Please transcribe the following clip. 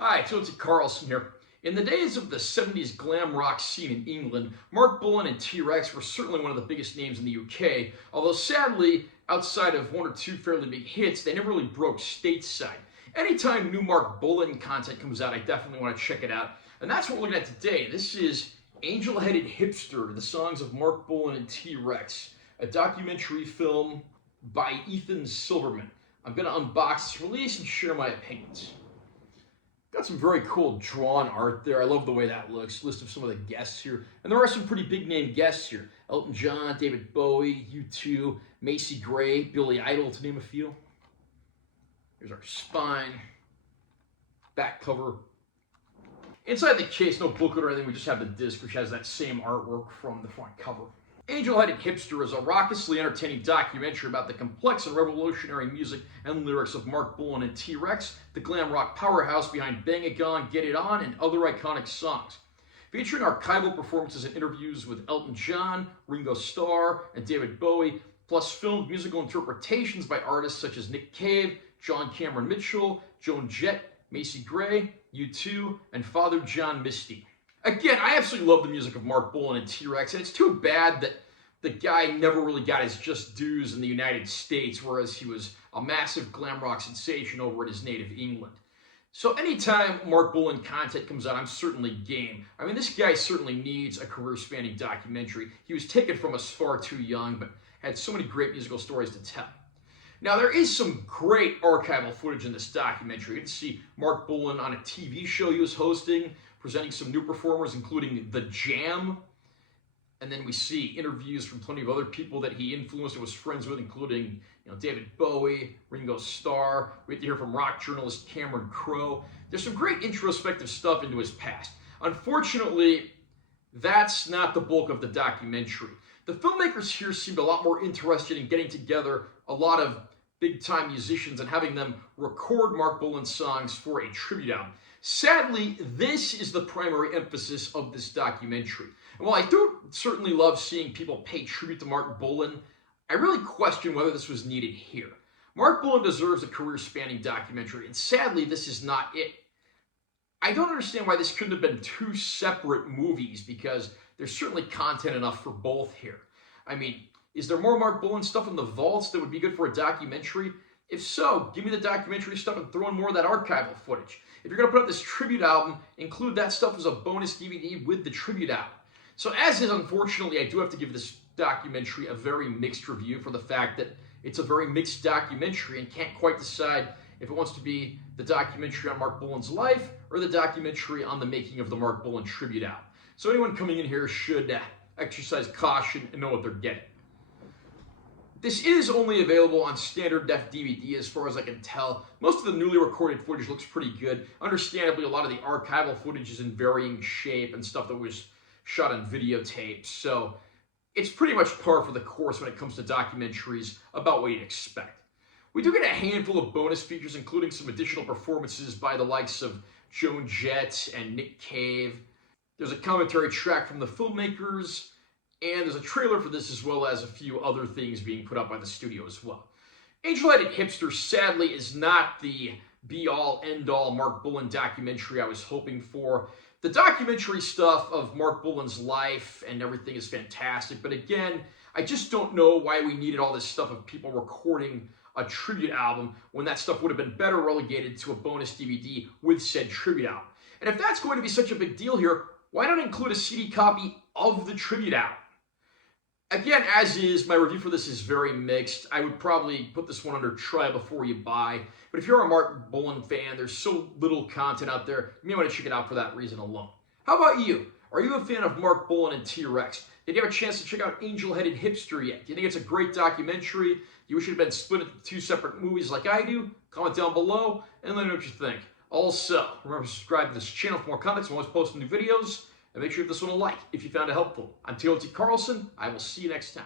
Hi, Tilty Carlson here. In the days of the 70s glam rock scene in England, Marc Bolan and T-Rex were certainly one of the biggest names in the UK, although sadly, outside of one or two fairly big hits, they never really broke stateside. Anytime new Marc Bolan content comes out, I definitely want to check it out. And that's what we're looking at today. This is Angelheaded Hipster, the songs of Marc Bolan and T-Rex, a documentary film by Ethan Silverman. I'm going to unbox this release and share my opinions. Got some very cool drawn art there. I love the way that looks. List of some of the guests here. And there are some pretty big name guests here. Elton John, David Bowie, U2, Macy Gray, Billy Idol, to name a few. Here's our spine. Back cover. Inside the case, no booklet or anything. We just have the disc, which has that same artwork from the front cover. Angelheaded Hipster is a raucously entertaining documentary about the complex and revolutionary music and lyrics of Marc Bolan and T-Rex, the glam rock powerhouse behind Bang a Gong, Get It On, and other iconic songs. Featuring archival performances and interviews with Elton John, Ringo Starr, and David Bowie, plus filmed musical interpretations by artists such as Nick Cave, John Cameron Mitchell, Joan Jett, Macy Gray, U2, and Father John Misty. Again, I absolutely love the music of Marc Bolan and T-Rex, and it's too bad that the guy never really got his just dues in the United States, whereas he was a massive glam rock sensation over in his native England. So anytime Marc Bolan content comes out, I'm certainly game. I mean, this guy certainly needs a career-spanning documentary. He was taken from us far too young, but had so many great musical stories to tell. Now, there is some great archival footage in this documentary. You get to see Marc Bolan on a TV show he was hosting, presenting some new performers, including The Jam. And then we see interviews from plenty of other people that he influenced and was friends with, including David Bowie, Ringo Starr. We get to hear from rock journalist Cameron Crowe. There's some great introspective stuff into his past. Unfortunately, that's not the bulk of the documentary. The filmmakers here seemed a lot more interested in getting together a lot of big-time musicians and having them record Marc Bolan's songs for a tribute album. Sadly, this is the primary emphasis of this documentary. And while I do certainly love seeing people pay tribute to Marc Bolan, I really question whether this was needed here. Marc Bolan deserves a career-spanning documentary, and sadly, this is not it. I don't understand why this couldn't have been two separate movies, because there's certainly content enough for both here. I mean, is there more Marc Bolan stuff in the vaults that would be good for a documentary? If so, give me the documentary stuff and throw in more of that archival footage. If you're going to put out this tribute album, include that stuff as a bonus DVD with the tribute album. So as is, unfortunately, I do have to give this documentary a very mixed review for the fact that it's a very mixed documentary and can't quite decide if it wants to be the documentary on Marc Bolan's life or the documentary on the making of the Marc Bolan tribute album. So anyone coming in here should exercise caution and know what they're getting. This is only available on standard def DVD as far as I can tell. Most of the newly recorded footage looks pretty good. Understandably, a lot of the archival footage is in varying shape and stuff that was shot on videotape. So it's pretty much par for the course when it comes to documentaries about what you'd expect. We do get a handful of bonus features, including some additional performances by the likes of Joan Jett and Nick Cave. There's a commentary track from the filmmakers, and there's a trailer for this as well as a few other things being put up by the studio as well. Angelheaded Hipster, sadly, is not the be-all, end-all Marc Bolan documentary I was hoping for. The documentary stuff of Marc Bolan's life and everything is fantastic, but again, I just don't know why we needed all this stuff of people recording a tribute album when that stuff would have been better relegated to a bonus DVD with said tribute album. And if that's going to be such a big deal here, why not include a CD copy of the tribute album? Again, as is, my review for this is very mixed. I would probably put this one under try before you buy. But if you're a Marc Bolan fan, there's so little content out there, you may want to check it out for that reason alone. How about you? Are you a fan of Marc Bolan and T-Rex? Did you have a chance to check out Angelheaded Hipster yet? Do you think it's a great documentary? Do you wish it had been split into two separate movies like I do? Comment down below and let me know what you think. Also, remember to subscribe to this channel for more content. I'm always posting new videos. And make sure you give this one a like if you found it helpful. I'm T.Carlson. I will see you next time.